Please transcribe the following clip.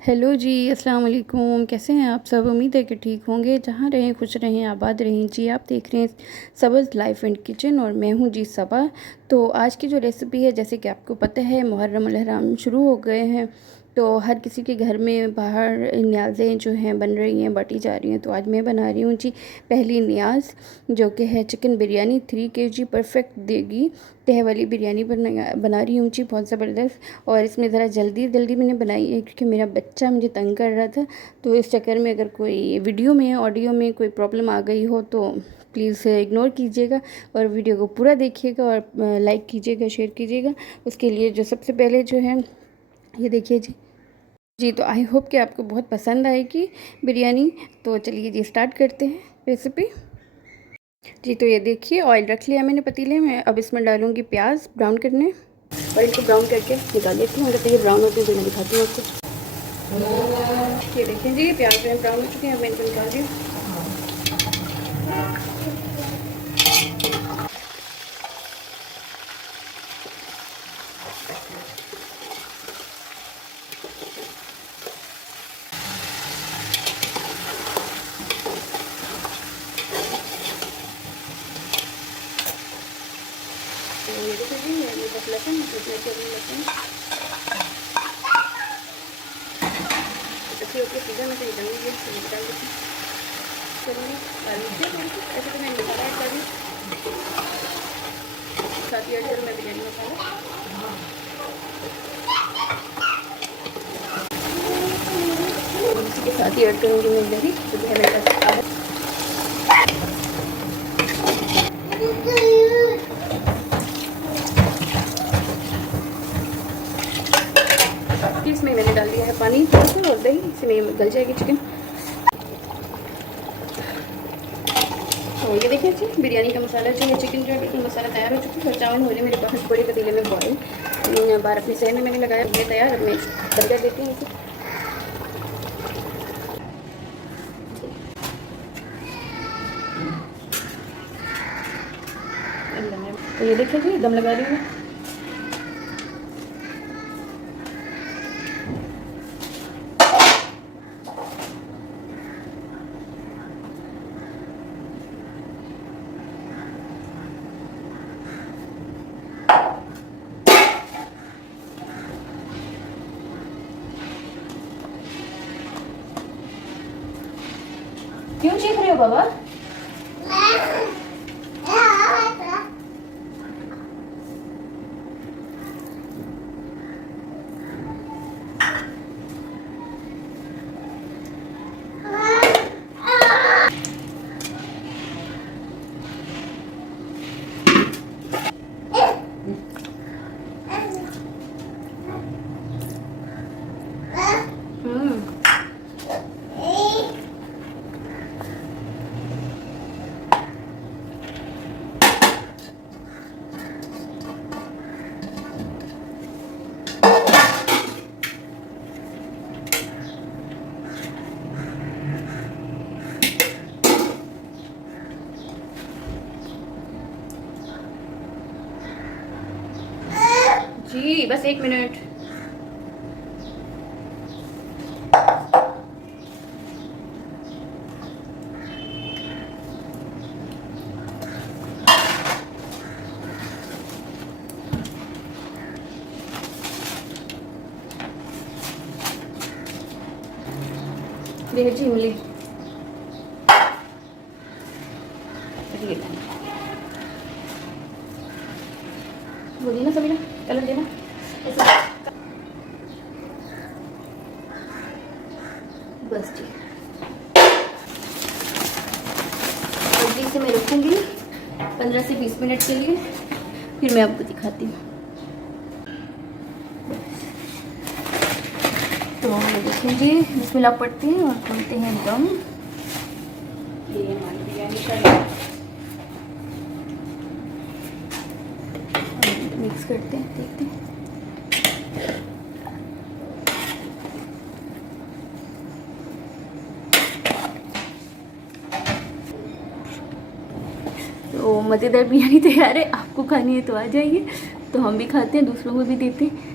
Hello जी, अस्सलाम वालेकुम। कैसे हैं आप सब? उम्मीद है कि ठीक होंगे। जहाँ रहें खुश रहें, आबाद रहें। जी, आप देख रहे हैं सबज़ लाइफ एंड किचन और मैं हूँ जी सबा। तो आज की जो रेसिपी है, जैसे कि आपको पता है मुहर्रम अल हराम शुरू हो गए हैं, तो हर किसी के घर में बाहर न्याज़ें जो हैं बन रही हैं, बाटी जा रही हैं। तो आज मैं बना रही हूँ जी पहली न्याज़, जो कि है चिकन बिरयानी 3 kg परफेक्ट देगी तह वाली बिरयानी बना रही हूँ जी, बहुत ज़बरदस्त। और इसमें ज़रा जल्दी जल्दी मैंने बनाई है क्योंकि मेरा बच्चा मुझे तंग कर रहा था। तो इस चक्कर में अगर कोई वीडियो में ऑडियो में कोई प्रॉब्लम आ गई हो तो प्लीज़ इग्नोर कीजिएगा और वीडियो को पूरा देखिएगा और लाइक कीजिएगा, शेयर कीजिएगा। उसके लिए जो सबसे पहले जो है ये देखिए जी। जी, तो आई होप कि आपको बहुत पसंद आएगी बिरयानी। तो चलिए जी स्टार्ट करते हैं रेसिपी। जी, तो ये देखिए ऑयल रख लिया मैंने पतीले में। अब इसमें डालूंगी प्याज ब्राउन करने और इसको ब्राउन करके निकाल लेती हूँ। जब ये ब्राउन होती है तो मैं दिखाती हूँ आपको। ये देखें जी प्याज जो है ब्राउन हो चुके हैं। अब मैं इनको निकाल रही हूँ। तो ये देखिए जी मेरे पास लहसुन लहसुन अच्छे होकर सीधा मैं सही डालूंगी डाल देती हूँ। चलिए डाल लीजिए। ऐसे तो मैं मसाला ऐड कर दूँ, साथ ही ऐड करूँ मैं बिरयानी मसाला। इसी के साथ ही ऐड करूँगी मैं दही, जो है मेरे पास इसमें मैंने डाल दिया है पानी थोड़ा सा और दही, इसमें गल जाएगी चिकन। तो ये देखिए जी बिरयानी का मसाला जो है, चिकन जो है बिल्कुल मसाला तैयार हो चुका है और चावल हो रहे मेरे पास बड़े पतीले में बॉयल। बार अपने सहन में मैंने लगाया, ये तैयार। अब मैं बर्गर देती हूँ इसे। तो ये देखिए जी दम लगा रही हूँ मैं। क्यों चीख रहे हो बाबा? जी बस 1 मिनट। देखिए जी इमली वो देना सभी ना कलर देना बस जी। जल्दी से मैं रखूँगी 15 से 20 मिनट के लिए, फिर मैं आपको दिखाती हूँ। तो ये देखिए बिस्मिल्लाह पढ़ते हैं और खोलते हैं दम। ये हमारी बिरयानी का मिक्स करते हैं, देखते हैं। तो मज़ेदार बिरयानी तैयार है। आपको खानी है तो आ जाइए। तो हम भी खाते हैं, दूसरों को भी देते हैं।